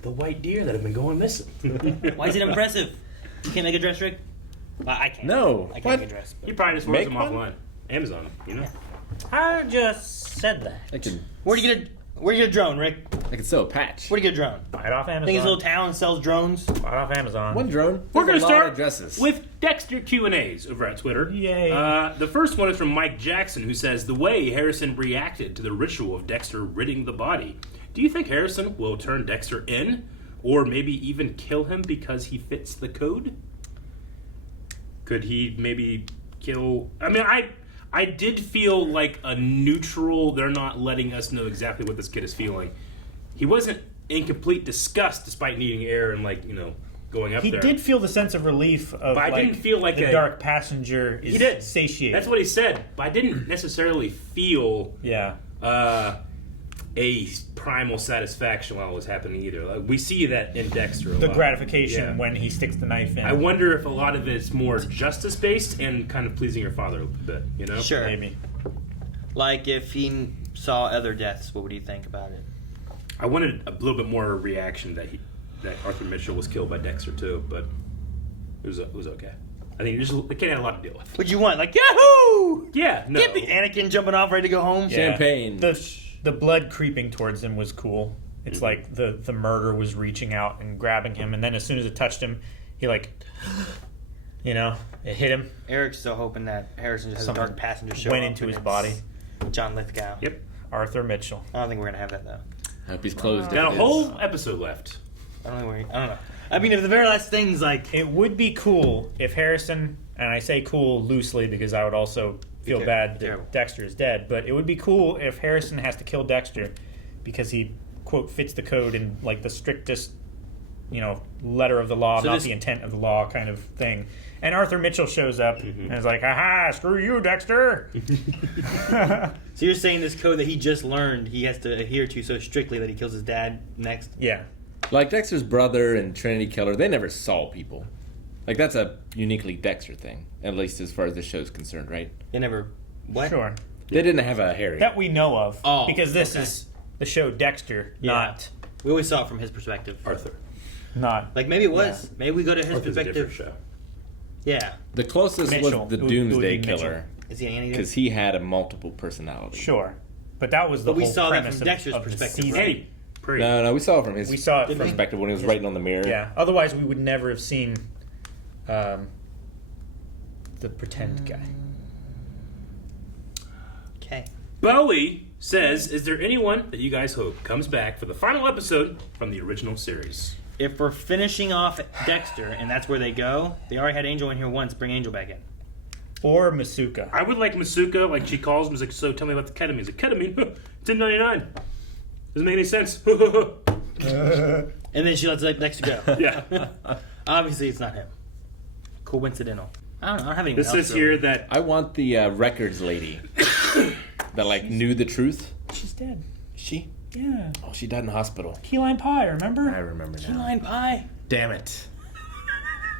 The white deer that have been going missing. Why is it impressive? You can't make a dress, Rick? Well, I can't. No. I can't What? make a dress. He probably just orders Make them one? offline. Amazon, I just said that. I can Where do you get a drone, Rick? sew a patch. Where do you get a drone? Buy it off Amazon. Think his little town sells drones? Buy it off Amazon. One drone. We're going There's to a lot start of dresses. with Dexter Q&As over at Twitter. Yay. The first one is from Mike Jackson, who says, the way Harrison reacted to the ritual of Dexter ridding the body. Do you think Harrison will turn Dexter in? or maybe even kill him because he fits the code? Could he maybe kill... I mean, I did feel like a neutral, they're not letting us know exactly what this kid is feeling. He wasn't in complete disgust despite needing air and, like, you know, going up He there. did feel the sense of relief of, But I didn't feel like the dark passenger is He did. satiated. That's what he said. But I didn't necessarily feel a primal satisfaction while it was happening either. Like, we see that in Dexter a the lot. gratification when he sticks the knife in. I wonder if a lot of it's more justice-based and kind of pleasing your father a bit, you know? Sure. Maybe. Like, if he saw other deaths, what would he think about it? I wanted a little bit more reaction that Arthur Mitchell was killed by Dexter too, but it was okay. I think the kid had a lot to deal with. What'd you want? Like, Yahoo! Yeah, no. Get the Anakin jumping off, ready to go home. Yeah. Champagne. The blood creeping towards him was cool. It's like the murder was reaching out and grabbing him, and then as soon as it touched him, he like, you know, it hit him. Eric's still hoping that Harrison just has a dark passenger show went up into and his it's body. John Lithgow. Yep. Arthur Mitchell. I don't think we're gonna have that though. I hope he's closed. Got a whole episode left. I don't know. I mean, if the very last thing's like, it would be cool if Harrison, and I say cool loosely because I would also feel bad that Dexter is dead, but it would be cool if Harrison has to kill Dexter because he, quote, fits the code in like the strictest, you know, letter of the law, not the intent of the law kind of thing. And Arthur Mitchell shows up and is like, "Aha, screw you, Dexter." So you're saying this code that he just learned, he has to adhere to so strictly that he kills his dad next? Yeah. Like Dexter's brother and Trinity Killer, they never saw people. Like, that's a uniquely Dexter thing, at least as far as the show's concerned, right? They never... What? Sure. They didn't have a Harry. That we know of. Oh, because this is the show Dexter, not... We always saw it from his perspective. Arthur. Not... Like, maybe it was. Yeah. Maybe we go to his Arthur's perspective. A different show. Yeah. The closest Mitchell. was the It Doomsday would be Killer. Is he Annie? Because he had a multiple personality. Sure. But that was the we whole saw that premise from Dexter's of the perspective, season. right? No, we saw it from his Didn't we? perspective when he was writing on the mirror. Yeah. Otherwise, we would never have seen the pretend guy. Okay. Bowie says, is there anyone that you guys hope comes back for the final episode from the original series? If we're finishing off Dexter and that's where they go, they already had Angel in here once. Bring Angel back in. Or Masuka. I would like Masuka, like she calls him, is like, so tell me about the ketamine. He's like, ketamine? It's $10.99. Doesn't make any sense. And then she lets Dexter go. Yeah. Obviously, it's not him. Coincidental. I don't have anything This else. says here that... I want the records lady that, like, knew the truth. She's dead. She? Yeah. Oh, she died in the hospital. Key lime pie, remember? I remember now. Key lime pie. Damn it.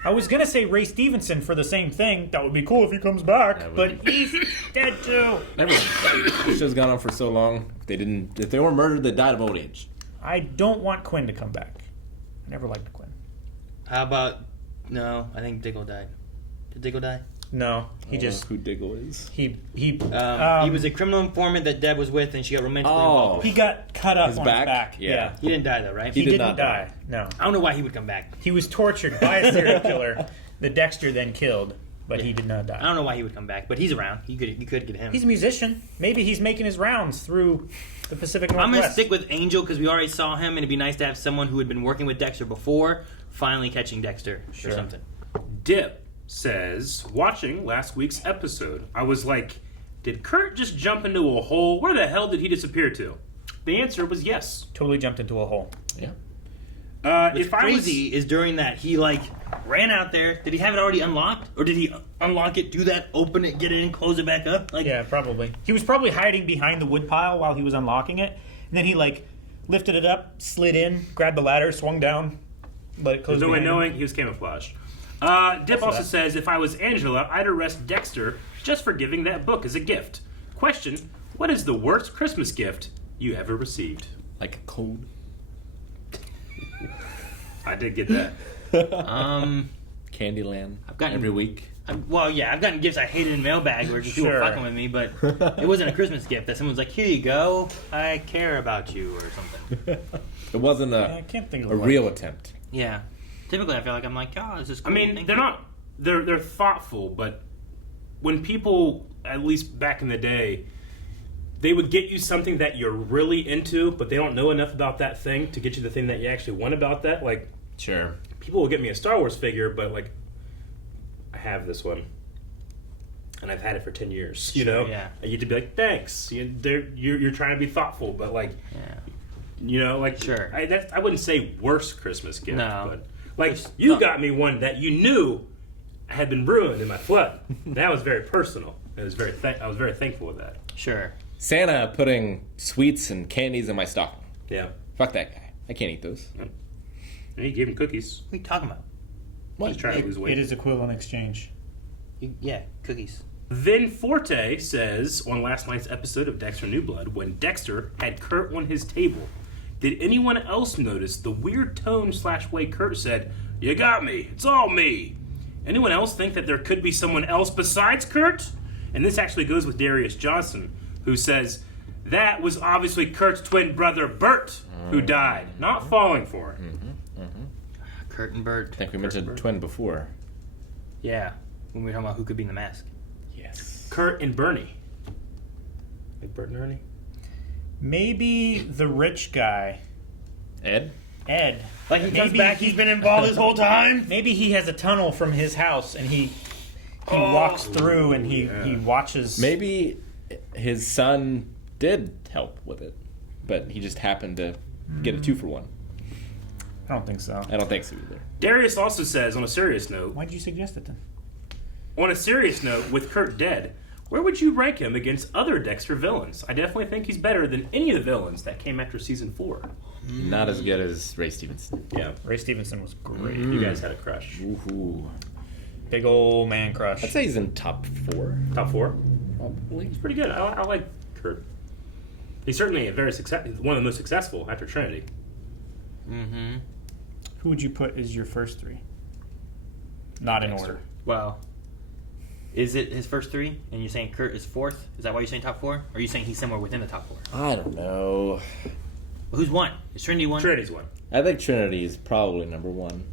I was going to say Ray Stevenson for the same thing. That would be cool if he comes back. But he's dead too. The show's gone on for so long. If they weren't murdered, they died of old age. I don't want Quinn to come back. I never liked Quinn. How about... No, I think Diggle died. Did Diggle die? No, he I don't just... know who Diggle is. He he was a criminal informant that Deb was with and she got romantically involved with. He got cut up His on back? his back. Yeah. He didn't die though, right? He didn't die. No. I don't know why he would come back. He was tortured by a serial killer that Dexter then killed, but he did not die. I don't know why he would come back, but he's around. You could get him. He's a musician. Maybe he's making his rounds through the Pacific I'm Northwest. going to stick with Angel because we already saw him, and it'd be nice to have someone who had been working with Dexter before finally catching Dexter or something. Dip says, watching last week's episode, I was like, did Kurt just jump into a hole? Where the hell did he disappear to? The answer was yes. Totally jumped into a hole. Yeah. What's crazy is during that he ran out there. Did he have it already unlocked, or did he unlock it, do that, open it, get it in, close it back up? Yeah, probably. He was probably hiding behind the woodpile while he was unlocking it, and then he lifted it up, slid in, grabbed the ladder, swung down, let it close. There's no way behind him. knowing he was camouflaged. Dip also says, if I was Angela, I'd arrest Dexter just for giving that book as a gift. Question: what is the worst Christmas gift you ever received? Like a code. I did get that. Candyland. I've gotten every week. I've gotten gifts I hated in mailbag where just people fucking with me, but it wasn't a Christmas gift that someone's like, here you go, I care about you or something. It wasn't I can't think of a one. real attempt. Yeah. Typically I feel like I'm like, oh, this is cool. I mean, they're thoughtful, but when people, at least back in the day, they would get you something that you're really into, but they don't know enough about that thing to get you the thing that you actually want about that. Like, Sure. people will get me a Star Wars figure, but like, I have this one, and I've had it for 10 years. You know, yeah. I get to be like, thanks. You're trying to be thoughtful, but like, you know, like, Sure. I wouldn't say worst Christmas gift, No. but like, you got me one that you knew had been ruined in my flood. That was very personal. It was I was very thankful with that. Sure. Santa putting sweets and candies in my stocking. Yeah. Fuck that guy. I can't eat those. And he gave him cookies. What are you talking about? He's trying to lose weight. It is equivalent exchange. Yeah, cookies. Vin Forte says on last night's episode of Dexter New Blood, when Dexter had Kurt on his table, did anyone else notice the weird tone / way Kurt said, "You got me, it's all me"? Anyone else think that there could be someone else besides Kurt? And this actually goes with Darius Johnson, who says, that was obviously Kurt's twin brother Bert who died, not falling for it. Kurt and Bert. I think we mentioned twin before. Yeah, when we were talking about who could be in the mask. Yes. Kurt and Bernie. Like Bert and Ernie? Maybe the rich guy. Ed? Like he comes back, he's been involved this whole time? Maybe he has a tunnel from his house and he walks through and he watches. Maybe his son did help with it, but he just happened to get a 2-for-1. I don't think so. I don't think so either. Darius also says, on a serious note... Why did you suggest it then? On a serious note, with Kurt dead, where would you rank him against other Dexter villains? I definitely think he's better than any of the villains that came after season 4. Not as good as Ray Stevenson. Yeah. Ray Stevenson was great. You guys had a crush. Ooh. Big old man crush. I'd say he's in top 4. Top 4? Probably. He's pretty good. I like Kurt. He's certainly one of the most successful after Trinity. Mm-hmm. Who would you put as your first 3? Not in Dexter. order. Well, is it his first 3? And you're saying Kurt is 4th? Is that why you're saying top 4? Or are you saying he's somewhere within the top 4? I don't know. Well, who's 1? Is Trinity 1? Trinity's 1. I think Trinity is probably number 1.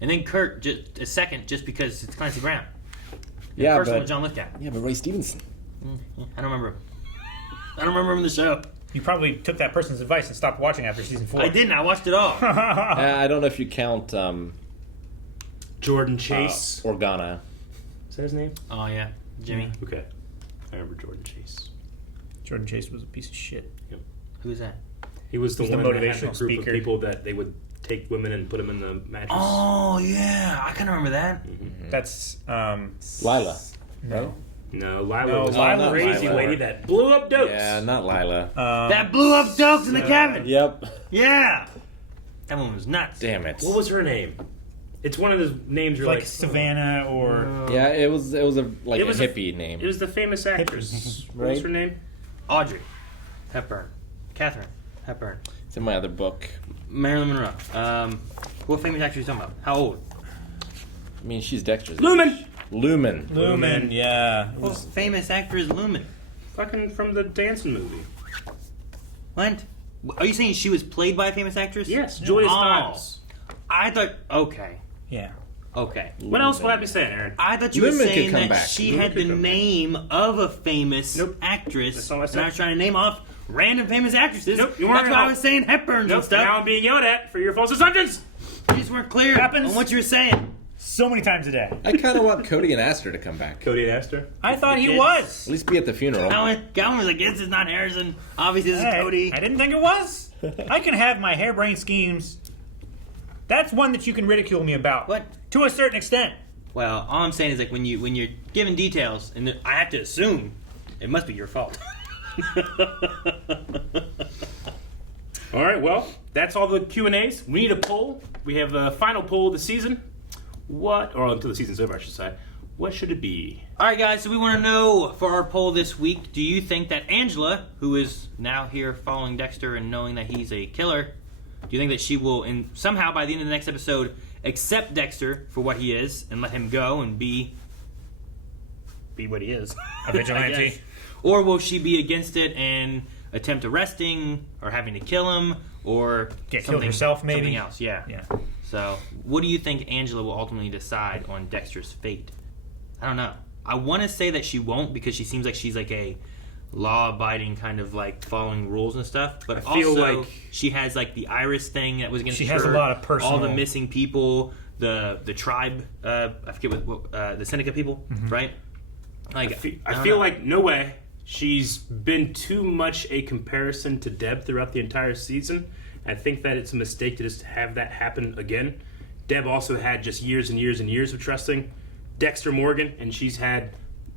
And then Kurt just a 2nd, just because it's Clancy Brown. Yeah, first but one, John Lithgow. Yeah, but Ray Stevenson. I don't remember. I don't remember him in the show. You probably took that person's advice and stopped watching after season 4. I didn't. I watched it all. I don't know if you count Jordan Chase. Organa. Is that his name? Oh, yeah. Jimmy. Okay. I remember Jordan Chase. Jordan Chase was a piece of shit. Yep. Who's that? He was the He's the one that had motivational the group speaker. of people that they would take women and put them in the mattress. Oh, yeah. I kind of remember that. Mm-hmm. That's Lila. no. No, Lila No, was Lila the was crazy Lila. lady that blew up Dokes. Yeah, not Lila. That blew up Dokes in the cabin. Yep. Yeah. That one was nuts. Damn it. What was her name? It's one of those names you're Like like Savannah or Yeah, it was a hippie name. It was the famous actress. What was Right? her name? Audrey Hepburn. Catherine Hepburn. It's in my other book. Marilyn Monroe. What famous actress are you talking about? How old? I mean, she's Dexter's. Lumen. Lumen, yeah. What famous actor is Lumen? Fucking from the dancing movie. What? Are you saying she was played by a famous actress? Yes, Julia Oh. Stiles. I thought... Okay. Yeah. Okay. What else would I be saying, Aaron? I thought you were Lumen could saying come that back. she Lumen had could the come back. name of a famous Nope. actress. That's all I And said. I was trying to name off random famous actresses. Nope, you weren't That's why I help. was saying Hepburns and Nope, stuff. now I'm being yelled at for your false assumptions. You just weren't clear Happens. on what you were saying. So many times a day. I kind of want Cody and Astor to come back. Cody and Astor. I thought he kids. was. At least be at the funeral. Gowan was like, this is not Harrison. Obviously, this is Hey, Cody. I didn't think it was. I can have my harebrained schemes. That's one that you can ridicule me about. What? To a certain extent. Well, all I'm saying is like when you're given details, and I have to assume it must be your fault. All right, well, that's all the Q&As. We need a poll. We have a final poll of the season. Or until the season's over, I should say. What should it be? All right, guys. So we want to know for our poll this week: do you think that Angela, who is now here following Dexter and knowing that he's a killer, do you think that she will, somehow by the end of the next episode, accept Dexter for what he is and let him go and be what he is, A vigilante. I guess. Or will she be against it and attempt arresting or having to kill him or Get killed herself, maybe? something else? Yeah. So, what do you think Angela will ultimately decide on Dexter's fate? I don't know. I want to say that she won't because she seems like she's like a law-abiding kind of like following rules and stuff. But I feel also, like she has like the Iris thing that was against She her. has a lot of personal... All the missing people, the tribe, I forget what the Seneca people, right? Like I feel like no way. She's been too much a comparison to Deb throughout the entire season. I think that it's a mistake to just have that happen again. Deb also had just years and years and years of trusting Dexter Morgan, and she's had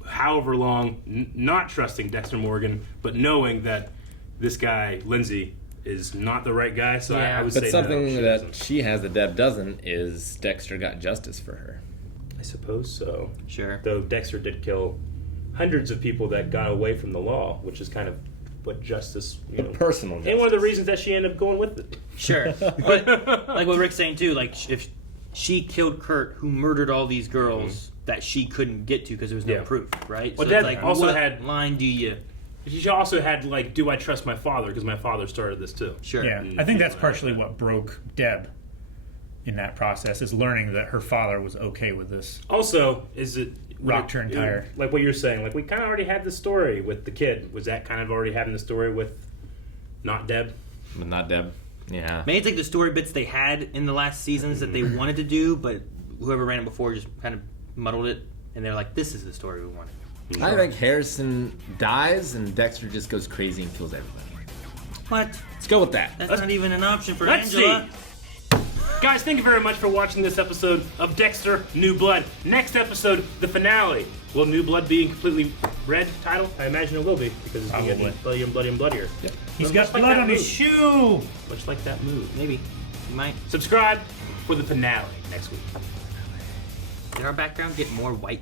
however long not trusting Dexter Morgan, but knowing that this guy, Lindsay, is not the right guy. So I would say but something no, that she has that Deb doesn't is Dexter got justice for her. I suppose so. Sure. Though Dexter did kill hundreds of people that got away from the law, which is kind of what justice, personal justice. And one of the reasons that she ended up going with it. Sure. But like what Rick's saying too, like if she killed Kurt, who murdered all these girls that she couldn't get to because there was no proof, right? Well, so Deb it's like, also what had line do you... She also had, like, do I trust my father? Because my father started this too. Sure. Yeah, I think that's partially what broke Deb in that process, is learning that her father was okay with this. Also, is it... Rocked her entire... Like what you're saying, like we kind of already had the story with the kid. Was that kind of already having the story with not Deb? But not Deb. Yeah. Maybe it's like the story bits they had in the last seasons that they wanted to do, but whoever ran it before just kind of muddled it, and they're like, this is the story we wanted. I think Harrison dies and Dexter just goes crazy and kills everybody. What? Let's go with that. That's not even an option for Let's Angela. see. Guys, thank you very much for watching this episode of Dexter New Blood. Next episode, the finale. Will New Blood be a completely red title? I imagine it will be, because it's going to get bloodier and bloodier and bloodier. Yep. He's got blood on his shoe! Much like that move. Maybe. You might. Subscribe for the finale next week. Did our background get more white?